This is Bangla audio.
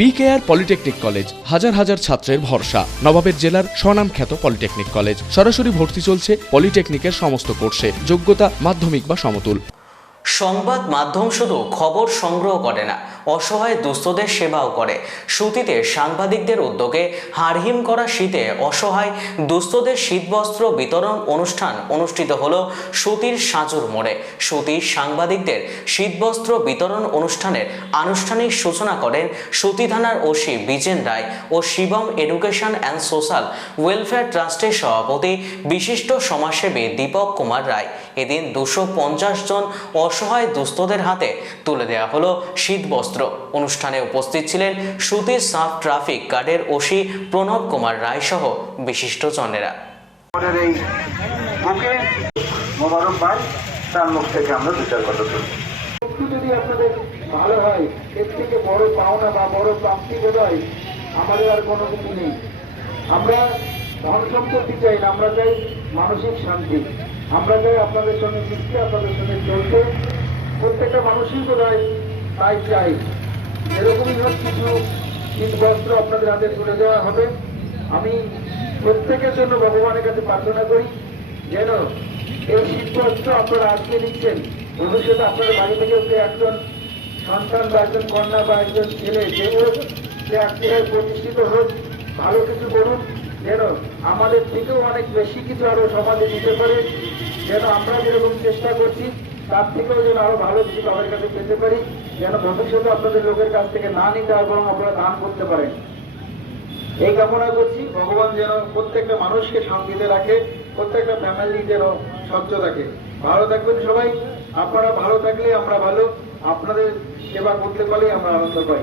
বিকেআর পলিটেকনিক কলেজ হাজার হাজার ছাত্রের ভরসা। নবাবের জেলার স্বনামখ্যাত পলিটেকনিক কলেজ সরাসরি ভর্তি চলছে পলিটেকনিকের সমস্ত কোর্সে। যোগ্যতা মাধ্যমিক বা সমতুল। সংবাদ মাধ্যম শুধু খবর সংগ্রহ করে না অসহায় দুস্থদের সেবাও করে। সুতিতে সাংবাদিকদের উদ্যোগে হারহিম করা শীতে অসহায় দুস্থদের শীতবস্ত্র বিতরণ অনুষ্ঠান অনুষ্ঠিত হল সুতির সাঁচুর মোড়ে। সুতির সাংবাদিকদের শীতবস্ত্র বিতরণ অনুষ্ঠানের আনুষ্ঠানিক সূচনা করেন সুতি থানার OC Bijen Roy O Shivam education and social welfare ট্রাস্টের সভাপতি বিশিষ্ট সমাজসেবী দীপক কুমার রায়। এদিন দুশো জন অসহায় দুস্থদের হাতে তুলে দেওয়া হলো শীতবস্ত্র। অনুষ্ঠানে উপস্থিত ছিলেন সুতির সাফ ট্রাফিক গার্ডের ওসি প্রণব কুমার রায় সহ বিশিষ্টজনেরা মোবারক ভাই তার মুখ থেকে আমরা বিচার কথা শুনি। একটু যদি আপনাদের ভালো হয় এর থেকে বড় পাওনা বা বড় প্রাপ্তি বোধ হয় আমাদের আর কোনো কিছু নেই। আমরা ধন সম্পত্তি চাই না আমরা চাই মানসিক শান্তি। আমরা চাই আপনাদের সঙ্গে মিশতে আপনাদের সঙ্গে চলতে। প্রত্যেকটা মানুষই বোধ হয় তাই চাই। এরকমই হোক কিছু শীত বস্ত্র আপনাদের হাতে তুলে দেওয়া হবে। আমি প্রত্যেকের জন্য ভগবানের কাছে প্রার্থনা করি যেন এই শীতবস্ত্র আপনারা আজকে নিচ্ছেন। ভবিষ্যতে আপনাদের বাড়ি থেকে যে একজন সন্তান বা একজন কন্যা বা একজন ছেলে, যে হোক সে একটিভাবে প্রতিষ্ঠিত হোক, ভালো কিছু করুন, যেন আমাদের থেকেও অনেক বেশি কিছু আরও সমাজে দিতে পারে। যেন আমরা যেরকম চেষ্টা করছি তার থেকেও যেন আরও ভালো কিছু তাদের কাছে পেতে পারি, যেন ভবিষ্যতে আপনাদের লোকের কাছ থেকে না নিতে হয় বরং আপনারা দান করতে পারেন। এই কামনা করছি, ভগবান যেন প্রত্যেকটা মানুষকে শান্তিতে রাখে, প্রত্যেকটা ফ্যামিলি যেন স্বচ্ছ থাকে। ভালো থাকবেন সবাই, আপনারা ভালো থাকলে আমরা ভালো, আপনাদের সেবা করতে পারলে আমরা আনন্দ পাই।